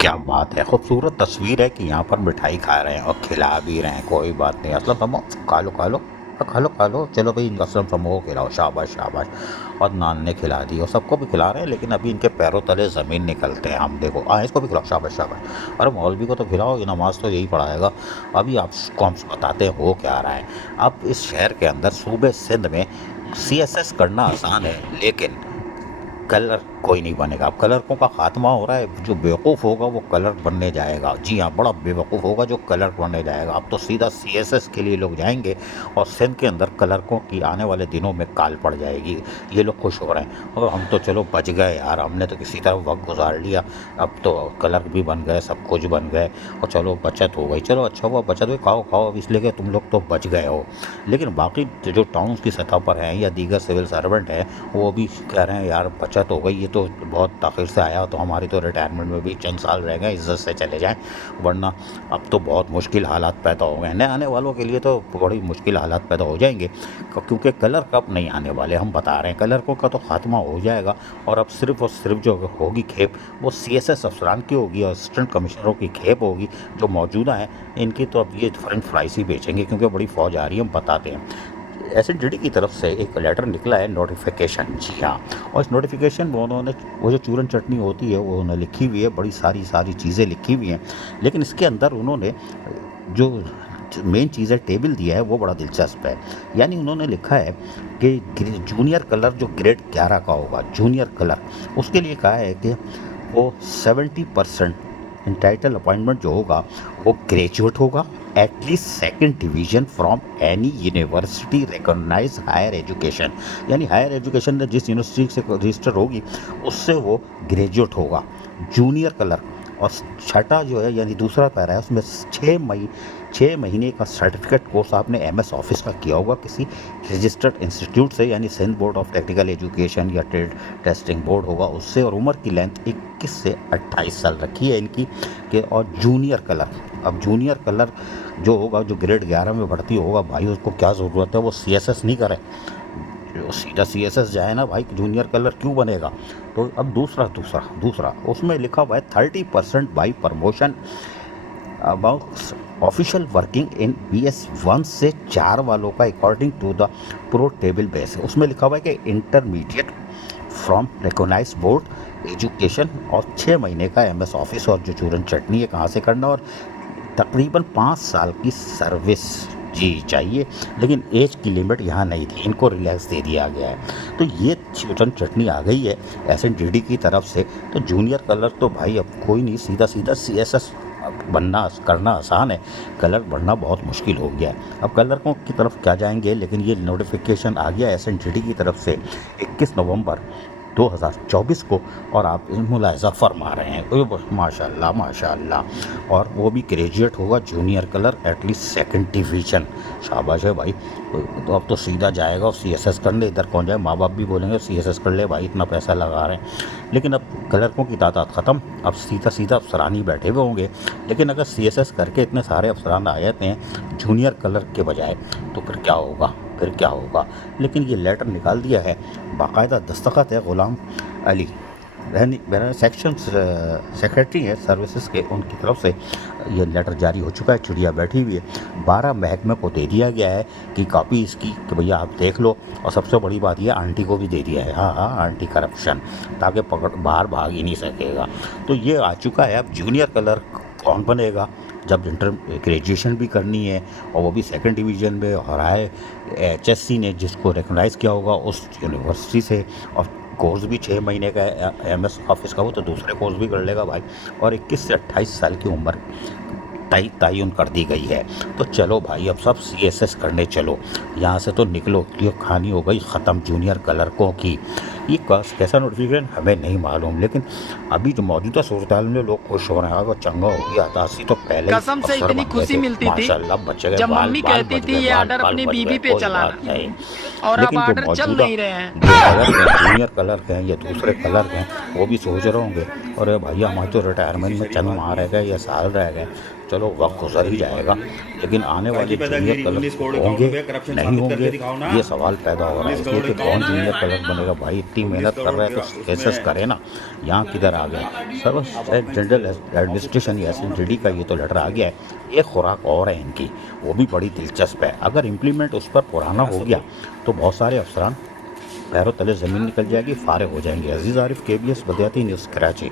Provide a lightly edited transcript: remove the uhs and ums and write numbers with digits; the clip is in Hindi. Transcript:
क्या बात है, खूबसूरत तस्वीर है कि यहाँ पर मिठाई खा रहे हैं और खिला भी रहे हैं। कोई बात नहीं, असलम समूह खा लो खा लो खा लो खा लो, चलो भाई असलम समूह को खिलाओ, शाबाश शाबाश। और नान ने खिला दी और सबको भी खिला रहे हैं, लेकिन अभी इनके पैरों तले ज़मीन निकलते हैं। हम देखो इसको भी खिलाओ, शाबाश शाबाश। अरे मौलवी को तो खिलाओ, ये नमाज तो यही पढ़ाएगा। अभी आपको हम बताते हैं हो क्या रहा है। अब इस शहर के अंदर सूबे सिंध में CSS करना आसान है, लेकिन कलर कोई नहीं बनेगा। अब कलरकों का खात्मा हो रहा है, जो बेवकूफ़ होगा वो कलर बनने जाएगा। जी हाँ, बड़ा बेवकूफ़ होगा जो कलर बनने जाएगा। अब तो सीधा CSS के लिए लोग जाएंगे और सिंध के अंदर कलरकों की आने वाले दिनों में काल पड़ जाएगी। ये लोग खुश हो रहे हैं और हम तो चलो बच गए यार, हमने तो किसी तरह वक्त गुजार लिया। अब तो कलर भी बन गए, सब कुछ बन गए और चलो बचत हो गई। चलो अच्छा हुआ बचत हुई, खाओ खाओ, अब इसलिए कि तुम लोग तो बच गए हो। लेकिन बाकी जो टाउन की सतह पर हैं या दीगर सिविल सर्वेंट हैं, वो भी कह रहे हैं यार बचत हो गई, ये तो बहुत ताख़िर से आया, तो हमारी तो रिटायरमेंट में भी चंद साल रह गए, इज्जत से चले जाएं, वरना अब तो बहुत मुश्किल हालात पैदा हो गए। नए आने वालों के लिए तो बड़ी मुश्किल हालात पैदा हो जाएंगे, क्योंकि कलर कब नहीं आने वाले हम बता रहे हैं। कलर का तो खात्मा हो जाएगा और अब सिर्फ और सिर्फ जो होगी खेप वो CSS अफसरान की होगी और असिस्टेंट कमिश्नरों की खेप होगी जो मौजूदा है। इनकी तो अब ये फ्रेंच फ्राइज ही बेचेंगे, क्योंकि बड़ी फौज आ रही है, हम बताते हैं। SNDD की तरफ से एक लेटर निकला है, नोटिफिकेशन। जी हाँ, और इस नोटिफिकेशन में उन्होंने वो जो चूरन चटनी होती है वो उन्होंने लिखी हुई है, बड़ी सारी चीज़ें लिखी हुई हैं। लेकिन इसके अंदर उन्होंने जो मेन चीज़ है टेबल दिया है वो बड़ा दिलचस्प है। यानी उन्होंने लिखा है कि जूनियर कलर जो ग्रेड 11 का होगा, जूनियर कलर, उसके लिए कहा है कि वो 70% इंटाइटल अपॉइंटमेंट जो होगा वो ग्रेजुएट होगा, at least second division from any university recognise higher education. यानी हायर एजुकेशन ने जिस यूनिवर्सिटी से रजिस्टर होगी उससे वो ग्रेजुएट होगा, जूनियर कलर। और छठा जो है यानी दूसरा पैरा है, उसमें 6 महीने का सर्टिफिकेट कोर्स आपने MS ऑफिस का किया होगा किसी रजिस्टर्ड इंस्टीट्यूट से, यानी Sindh board of technical education या ट्रेड टेस्टिंग बोर्ड होगा उससे। और उम्र की लेंथ 21 से 28 साल रखी है इनकी कि। और जूनियर कलर, अब जूनियर कलर जो होगा, जो ग्रेड 11 में भर्ती होगा भाई, उसको क्या ज़रूरत है वो CSS नहीं करे, जो सीधा CSS जाए ना भाई, जूनियर कलर क्यों बनेगा। तो अब दूसरा उसमें लिखा हुआ है 30% by promotion about official working in BS1 से 4 वालों का according to the pro table base. उसमें लिखा हुआ है कि intermediate from recognise board education और 6 महीने का MS ऑफिस। और जो चूरन चटनी है कहाँ से करना, और तकरीबन 5 साल की सर्विस जी चाहिए। लेकिन एज की लिमिट यहाँ नहीं थी, इनको रिलैक्स दे दिया गया है। तो ये चूरन चटनी आ गई है SNDD की तरफ से। तो जूनियर कलर तो भाई अब कोई नहीं, सीधा CSS बनना करना आसान है, कलर बढ़ना बहुत मुश्किल हो गया है। अब कलरकों की तरफ क्या जाएंगे, लेकिन ये नोटिफिकेशन आ गया SNDD की तरफ से 21 नवंबर 2024 को, और आप मुलाहिज़ा फरमा रहे हैं माशाल्लाह माशाल्लाह। और वो भी ग्रेजुएट होगा, junior colour, at least second division. शाबाश है भाई। तो अब तो सीधा जाएगा और CSS कर ले, इधर कौन जाए, माँ बाप भी बोलेंगे CSS कर ले भाई, इतना पैसा लगा रहे हैं। लेकिन अब कलरकों की तादाद ख़त्म, अब सीधा अफसरान ही बैठे हुए होंगे। लेकिन अगर CSS करके इतने सारे अफसरान आ जाते हैं जूनियर कलर के बजाय, तो फिर क्या होगा। लेकिन ये लेटर निकाल दिया है, बाकायदा दस्तखत है गुलाम अली रहनी सेक्शन सेक्रेटरी है सर्विसेज के, उनकी तरफ से ये लेटर जारी हो चुका है। चिड़िया बैठी हुई है, 12 महकमे को दे दिया गया है कि कॉपी इसकी कि भैया आप देख लो। और सबसे बड़ी बात ये आंटी को भी दे दिया है, हाँ एंटी करप्शन, ताकि बाहर भाग ही नहीं सकेगा। तो ये आ चुका है। अब जूनियर कलर कौन बनेगा जब ग्रेजुएशन भी करनी है, और वो भी सेकंड डिवीज़न में, और HSC ने जिसको रिकॉग्नाइज़ किया होगा उस यूनिवर्सिटी से, और कोर्स भी 6 महीने का MS ऑफिस का, वो तो दूसरे कोर्स भी कर लेगा भाई। और 21 से 28 साल की उम्र तयन कर दी गई है। तो चलो भाई अब सब CSS करने चलो, यहाँ से तो निकलो, ये कहानी हो गई ख़त्म जूनियर कलरकों की। ये कैसा नोटिफिकेशन हमें नहीं मालूम, लेकिन अभी जो मौजूदा सूरत हाल में लोग खुश हो रहे हैं, वो चंगा हो गया। तासी तो पहले कसम से इतनी खुशी मिलती थी माशाल्लाह, बच्चे जब मम्मी कहती थी ये ऑर्डर अपनी बीबी पे चलाना, और अब लेकिन जो ऑर्डर चल मौजूदा नहीं रहे हैं। जो कलर हैं, जूनियर कलर हैं या दूसरे कलर हैं, वो भी सोच रहे होंगे अरे भैया हमारे तो रिटायरमेंट में चंद माह रह गए या साल रह गए, चलो वक्त गुजर ही जाएगा, लेकिन आने वाले जूनियर क्लर्क होंगे नहीं होंगे, ये सवाल पैदा हो रहा है इसलिए कि कौन जूनियर क्लर्क बनेगा। भाई इतनी मेहनत कर रहा है तो केसेस करे ना, यहाँ किधर आ गया। सर्विस जनरल एडमिनिस्ट्रेशन या SNTD का ये तो लेटर आ गया है, एक खुराक और है इनकी, वो भी बड़ी दिलचस्प है। अगर इम्प्लीमेंट उस पर पुराना हो गया तो बहुत सारे अफसरान पैरों तले ज़मीन निकल जाएगी, फारिग हो जाएंगे। अजीज़ आरिफ, KBS बदियाती न्यूज़, कराची।